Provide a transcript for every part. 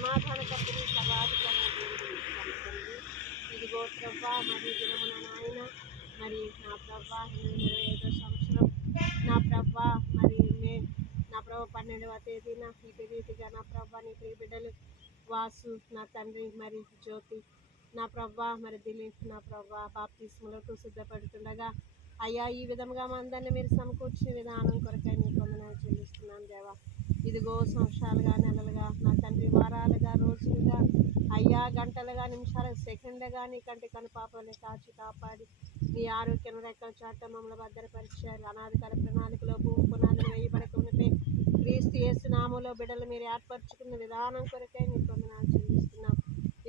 సమాధానకర్తని సర్వాధికారి తండ్రి. ఇదిగో ప్రభా మరి దినమున నాయన మరి నా ప్రభా 2025వ సంవత్సరం నా ప్రభా మరి నా ప్రభా 12వ తేదీన ఇటు రీతిగా నా ప్రభా నీ ప్రియ బిడ్డలు వాసు నా తండ్రి మరి జ్యోతి నా ప్రభా మరి దిలీప్ నా ప్రభా బాప్తిస్ములకు సిద్ధపడుతుండగా అయ్యా ఈ విధంగా మా అందరినీ మీరు సమకూర్చిన విధానం కొరకై నీ వందనాలు చెల్లిస్తున్నాను దేవా. ఇదిగో సంవత్సరాలుగా నెలలుగా నా తండ్రి వారాలుగా రోజులుగా అయ్యా గంటలుగా నిమిషాలు సెకండ్లుగా నీ కంటి కనుపాపని కాచి కాపాడి నీ ఆరోగ్యం రెక్కల చాట మమ్మల్ని భద్రపరిచారు. అనాధికార ప్రణాళికలో భూమి పునాదులు వేయబడక ఉంటే క్రీస్తు యేసు నామములో బిడ్డలు మీరు ఏర్పరచుకున్న విధానం కొరకై నీ వందనాలు చెల్లిస్తున్నాం.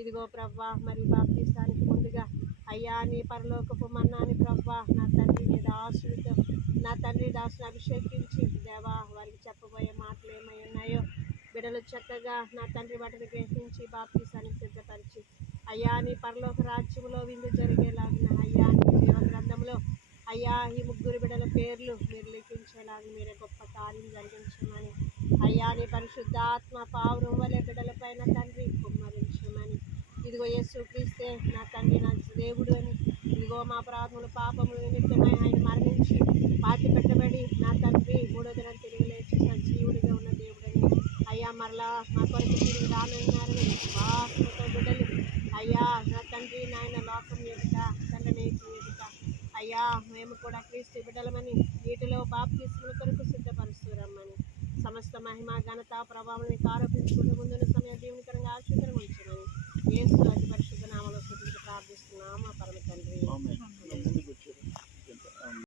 ఇదిగో ప్రవ్వా మరి బాప్తిస్తానికి ముందుగా అయ్యా నీ పరలోకపు మన్నాని ప్రవ్వా నా తండ్రి నీ దాసుడితో నా తండ్రి దాసుని అభిషేకించి దేవా వారికి చెప్పబోయే మాటలు ఏమై ఉన్నాయో బిడ్డలు చక్కగా నా తండ్రి వాటిని గ్రహించి బాప్తిస్తానికి సిద్ధపరిచి అయ్యా నీ పరలోక రాజ్యంలో విందు జరిగేలాగిన అయ్యా నీ జీవ గ్రంథంలో అయ్యా ఈ ముగ్గురు బిడ్డల పేర్లు మీరు లిఖించేలాగా మీరే గొప్ప కార్యం జరిగించమని అయ్యా నీ పరిశుద్ధాత్మ పావురం వలె బిడ్డల పైన తండ్రి కుమ్మరించమని ఇదిగో యేసుక్రీస్తే నా తండ్రి నా దేవుడు అని ఇదిగో మా అపరాధములు పాపములు నిమిత్తమై ఆయన మరణించి పాతి పెట్టబడి నా తండ్రి 3వ దినం తిరిగి లేచి సజీవుడిగా ఉన్న దేవుడని అయ్యా మరలా మా కొరకు తిరిగి రానున్నారని వాసులతో బిడ్డలు అయ్యా నా తండ్రి నాయన లోకం ఎదుట తండ్రి ఎదుట అయ్యా మేము కూడా క్రీస్తు బిడ్డలమని వీటిలో బాప్తిస్ముల కొరకు సిద్ధపరుస్తురమ్మని సమస్త మహిమ ఘనత ప్రభావం మీకు ఆరోపించుకుంటూ ముందున్న సమయం దీవునికరంగా ఆశీర్వదించమని యేసు అతి పరిశుద్ధ నామములో స్తుతించి ప్రార్థిస్తున్నాము పరమ తండ్రి.